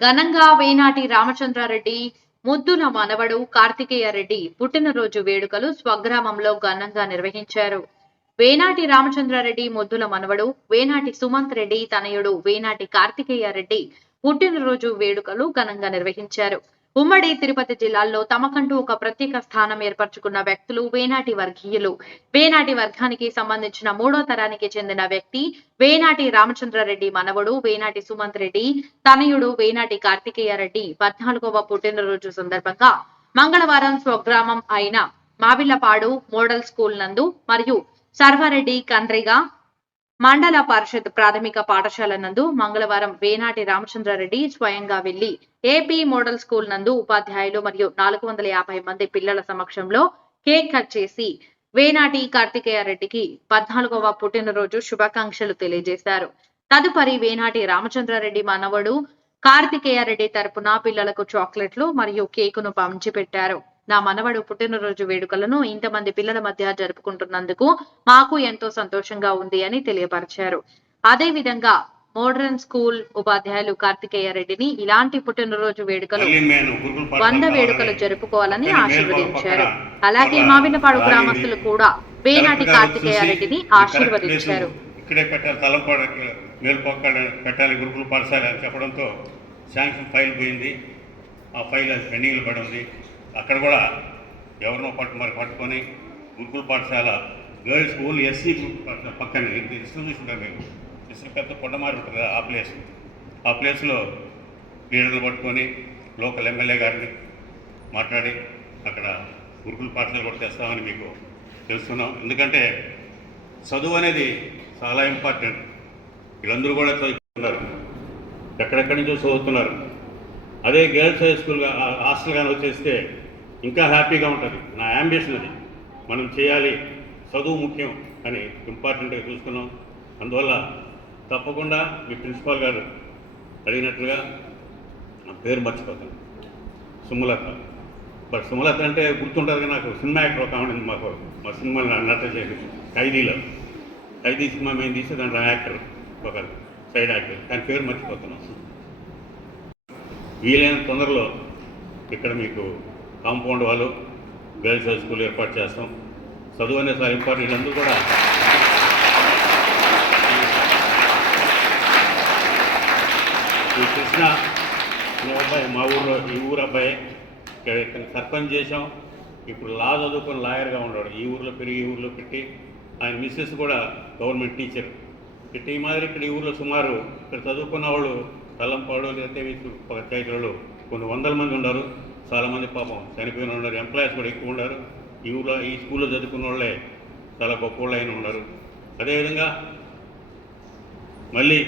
ఘనంగా వేనాటి రామచంద్రారెడ్డి ముద్దుల మనవడు కార్తికేయ రెడ్డి పుట్టినరోజు వేడుకలు స్వగ్రామంలో ఘనంగా నిర్వహించారు. వేనాటి రామచంద్రారెడ్డి ముద్దుల మనవడు వేనాటి సుమంత్ రెడ్డి తనయుడు వేనాటి కార్తికేయ రెడ్డి పుట్టినరోజు వేడుకలు ఘనంగా నిర్వహించారు. ఉమ్మడి తిరుపతి జిల్లాల్లో తమకంటూ ఒక ప్రత్యేక స్థానం ఏర్పరచుకున్న వ్యక్తులు వేనాటి వర్గీయులు. వేనాటి వర్గానికి సంబంధించిన మూడో తరానికి చెందిన వ్యక్తి వేనాటి రామచంద్రారెడ్డి మనవడు వేనాటి సుమంత్ రెడ్డి తనయుడు వేనాటి కార్తికేయ రెడ్డి 14వ పుట్టినరోజు సందర్భంగా మంగళవారం స్వగ్రామం అయిన మావిళ్లపాడు మోడల్ స్కూల్ నందు మరియు సర్వారెడ్డి కండ్రిగా మండల పరిషత్ ప్రాథమిక పాఠశాల నందు మంగళవారం వేనాటి రామచంద్రారెడ్డి స్వయంగా వెళ్లి ఏపీ మోడల్ స్కూల్ నందు ఉపాధ్యాయులు మరియు 450 మంది పిల్లల సమక్షంలో కేక్ కట్ చేసి వేనాటి కార్తికేయ రెడ్డికి 14వ పుట్టినరోజు శుభాకాంక్షలు తెలియజేశారు. తదుపరి వేనాటి రామచంద్రారెడ్డి మనవడు కార్తికేయ రెడ్డి తరపున పిల్లలకు చాక్లెట్లు మరియు కేకును పంచిపెట్టారు. నా మనవడు పుట్టినరోజు వేడుకలను ఇంతమంది పిల్లల మధ్య జరుపుకుంటున్నందుకు మాకు ఎంతో సంతోషంగా ఉంది అని తెలియపరిచారు. అదే విధంగా మోడర్న్ స్కూల్ ఉపాధ్యాయులు కార్తికేయ రెడ్డిని ఇలాంటి పుట్టినరోజు వేడుకలు 100 వేడుకలు జరుపుకోవాలని ఆశీర్వదించారు. అలాగే మావినపాడు గ్రామస్తులు కూడా వేనాటి కార్తికేయ రెడ్డిని ఆశీర్వదించారు. ఇక్కడే పెట్టాలి, తలంపాడు పెట్టాలి గురుకుల పాఠశాల అని చెప్పడంతో శాంక్షన్ ఫైల్ పోయింది. ఆ ఫైల్ అది పెండింగ్లో పడి ఉంది. అక్కడ కూడా ఎవరినో పట్టుకొని గురుకుల పాఠశాల గర్ల్స్ స్కూల్ ఎస్సీ గురుకుల పాఠశాల పక్కనే ఇష్టం చూసుకుంటారు. మేము ఇష్టం పెద్ద కొండమారి ఉంటుంది కదా, ఆ ప్లేస్లో లీడర్లు పట్టుకొని లోకల్ ఎమ్మెల్యే గారిని మాట్లాడి అక్కడ గురుకుల పాఠశాల కూడా తెస్తామని మీకు తెలుస్తున్నాం. ఎందుకంటే చదువు అనేది చాలా ఇంపార్టెంట్. వీళ్ళందరూ కూడా చదువుతున్నారు, ఎక్కడెక్కడి నుంచో చదువుతున్నారు. అదే గర్ల్స్ హై స్కూల్ హాస్టల్ కానీ వచ్చేస్తే ఇంకా హ్యాపీగా ఉంటుంది. నా యాంబిషన్ అది, మనం చేయాలి, చదువు ముఖ్యం అని ఇంపార్టెంట్గా చూసుకున్నాం. అందువల్ల తప్పకుండా మీ ప్రిన్సిపాల్ గారు అడిగినట్లుగా నా పేరు మర్చిపోతాను, సుమలత. బట్ సుమలత అంటే గుర్తుంటుంది. నాకు సినిమా యాక్టర్ ఒక ఆవిడ మాకు మా సినిమాలో నట చేసి ఖైదీ సినిమా మేము తీసే దాంట్లో యాక్టర్ ఒక సైడ్ యాక్టర్, దాని పేరు మర్చిపోతున్నాం. వీలైన తొందరలో ఇక్కడ మీకు కాంపౌండ్ వాళ్ళు గర్ల్స్ హై స్కూల్ ఏర్పాటు చేస్తాం. చదువు అనేది చాలా ఇంపార్టెంట్. అందరూ కూడా ఈ కృష్ణ అబ్బాయి మా ఊళ్ళో ఈ ఊరు అబ్బాయి ఇక్కడ సర్పంచ్ చేసాం. ఇప్పుడు లా చదువుకొని లాయర్గా ఉన్నాడు. ఈ ఊరిలో పెరిగి ఈ ఊరిలో పెట్టి ఆయన మిస్సెస్ కూడా గవర్నమెంట్ టీచర్. ఇట్లా ఈ మాదిరి ఇక్కడ ఈ ఊరిలో సుమారు ఇక్కడ చదువుకున్న వాళ్ళు తల్లంపాడు లేకపోతే పంచాయతీలలో కొన్ని వందల మంది ఉన్నారు. చాలామంది పాపం చనిపోయిన ఉన్నారు. ఎంప్లాయీస్ కూడా ఎక్కువ ఉన్నారు. ఈ ఊళ్ళో ఈ స్కూల్లో చదువుకున్న వాళ్ళే చాలా గొప్ప వాళ్ళు అయిన ఉన్నారు. అదేవిధంగా మళ్ళీ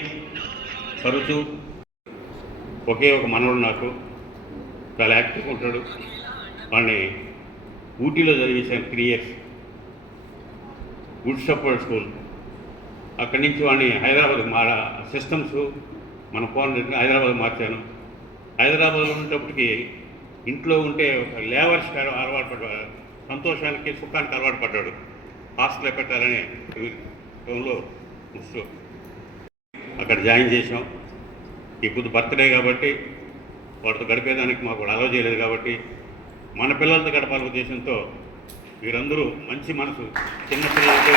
తరచు ఒకే ఒక మనవడు నాకు చాలా యాక్టివ్ ఉంటాడు. వాడిని ఊటీలో చదివేశాను 3 years, గుడ్ షెపర్డ్ స్కూల్. అక్కడి నుంచి వాడిని హైదరాబాద్ సిస్టమ్స్ మన ఫోన్ హైదరాబాద్ మార్చాను. హైదరాబాద్లో ఉండేటప్పటికి ఇంట్లో ఉంటే ఒక లేవర్స్కి అలవాటు పడ్డాడు, సంతోషానికి సుఖానికి అలవాటు పడ్డాడు. హాస్టల్లో పెట్టాలని టౌన్లో అక్కడ జాయిన్ చేసాం. ఇప్పుడు బర్త్డే కాబట్టి వాడితో గడిపేదానికి మాకు అలౌ చేయలేదు కాబట్టి మన పిల్లలతో గడపాల ఉద్దేశంతో వీరందరూ మంచి మనసు, చిన్నపిల్లలతో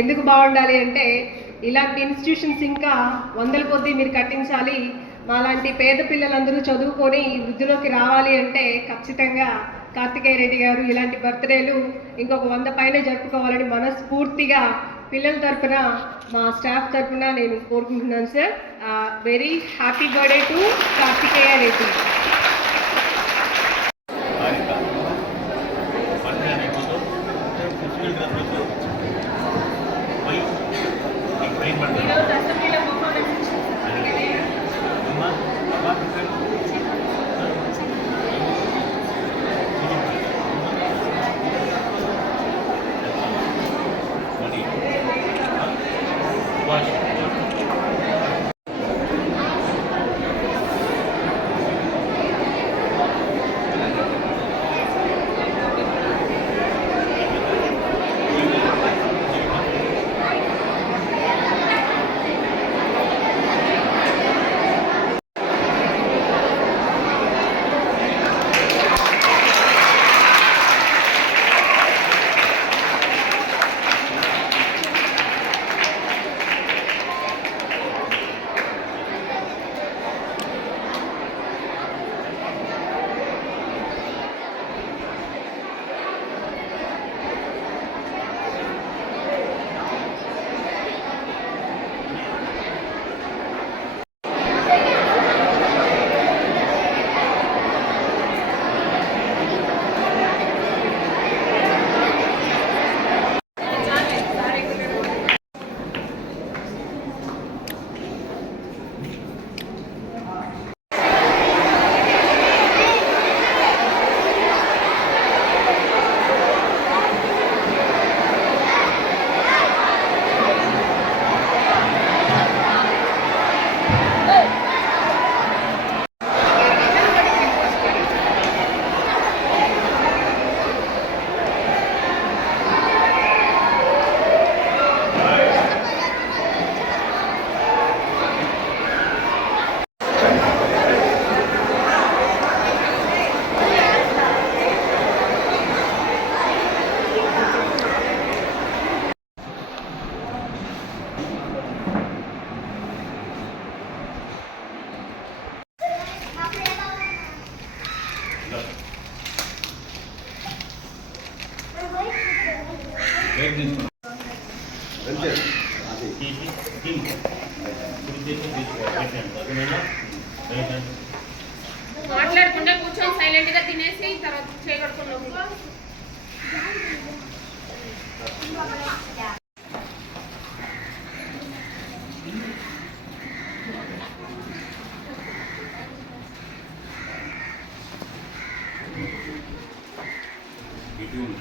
ఎందుకు బాగుండాలి అంటే ఇలాంటి ఇన్స్టిట్యూషన్స్ ఇంకా వందల కొద్దీ మీరు కట్టించాలి. మాలాంటి పేద పిల్లలందరూ చదువుకొని వృద్ధిలోకి రావాలి అంటే ఖచ్చితంగా కార్తికేయ రెడ్డి గారు ఇలాంటి బర్త్డేలు ఇంకొక 100 పైన జరుపుకోవాలని మనస్ఫూర్తిగా పిల్లల తరఫున మా స్టాఫ్ తరఫున నేను కోరుకుంటున్నాను sir. Very happy birthday to Karthikeya Reddy. మాట్లాడకుండా కూర్చొని సైలెంట్ గా తినేసి తర్వాత చేయగడుకున్నాము. ఇది ఉంది